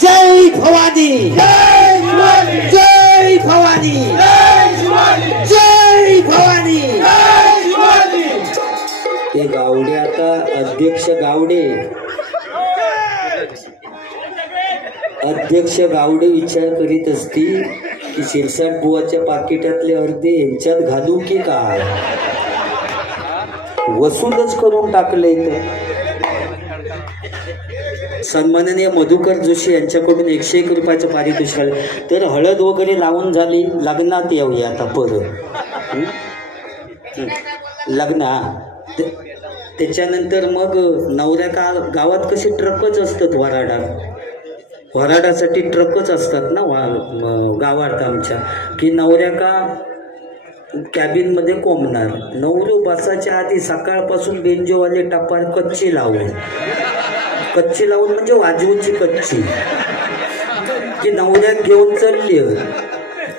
जय भवानी, जय भवानी, जय भवानी. ते गावडे आता अध्यक्ष गावडे विचार करीत असतील की शिरसाट बुवाच्या पाकिटातले अर्धे यांच्यात घालू की काय, वसूलच करून टाकले. सन्माननीय मधुकर जोशी यांच्याकडून 101 रुपयाचं पारितोषिक आलं. तर हळद वगैरे लावून झाली, लग्नात येऊया आता परत. लग्न त्याच्यानंतर मग नवऱ्या गावात कशी ट्रकच असतात, वराडासाठी ट्रकच असतात ना गावात आमच्या, की नवऱ्या का कॅबिनमध्ये कोंबणार. नवरू बसाच्या आधी सकाळपासून बेंजोवाले टपाल कच्ची लावून म्हणजे वाजवूची कच्ची, की नवऱ्यात घेऊन चालली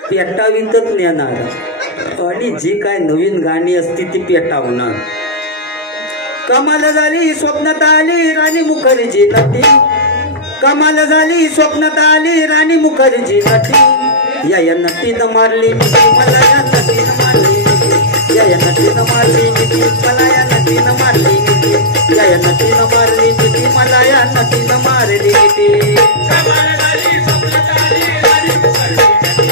पेटावीतच नेणार आणि जी काय नवीन गाणी असती ती पेटावणार. कमाल झाली स्वप्नात आली राणी मुखर्जी नटी, कमाल झाली स्वप्नात आली राणी मुखर्जी नटी. या नटीनं मारली मला, या नटीनं मारली, या नटीनं मारली मला, या नटीनं मारली, या नटीनं मारली मला, या नटीनं मारली. कमाल झाली स्वप्नात आली राणी मुखर्जी नटी,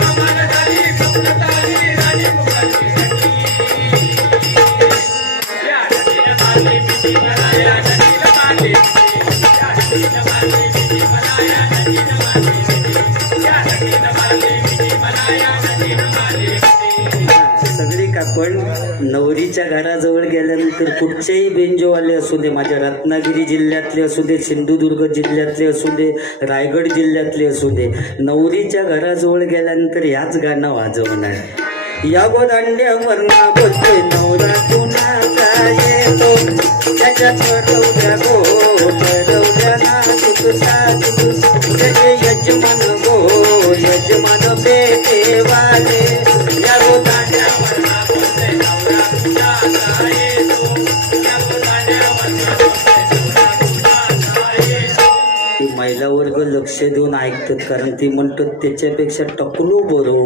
कमाल झाली स्वप्नात आली राणी मुखर्जी नटी. या नटीनं मारली मला, या नटीनं मारली, या नटीनं मारली मला, या नटीनं मारली. सगळी का पण नवरीच्या घराजवळ गेल्यानंतर कुठचेही बेंजोवाले असू दे, माझ्या रत्नागिरी जिल्ह्यातले असू दे, सिंधुदुर्ग जिल्ह्यातले असू दे, रायगड जिल्ह्यातले असू दे, नवरीच्या घराजवळ गेल्यानंतर ह्याच गाणं वाजवणार. या गोदांड्यावर ना बोलतोय नवरा कुणाचा येतो, त्याच्या ठरवल्या ना त्याचे यजमान यजमान पेटेवाले. या गोदांड्यावर ना बोलतोय नवरा कुणाचा येतो, या गोदांड्यावर ना बोलतोय नवरा कुणाचा येतो. ती महिला वर्ग लक्ष देऊन ऐकतात, कारण ती म्हणतात त्याच्यापेक्षा टकलू बरो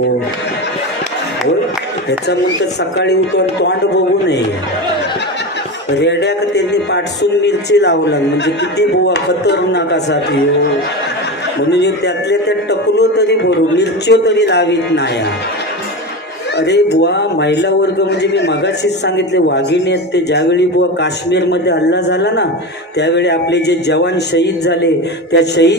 ह्याचा म्हणतात सकाळी उठून तोंड बघू नये. रेड्या का त्यांनी पाठसून मिरची लावलं म्हणजे किती बुवा खतरनाक असा ती, म्हणून त्यातल्या त्या टकलो तरी भरू मिरच्यो तरी लावीत नाही. अरे बुवा महिला वर्ग म्हणजे मी मगाशीच सांगितले वाघिणी आहेत ते. ज्यावेळी बुवा काश्मीरमध्ये हल्ला झाला ना, त्यावेळी आपले जे जवान शहीद झाले, त्या शहीद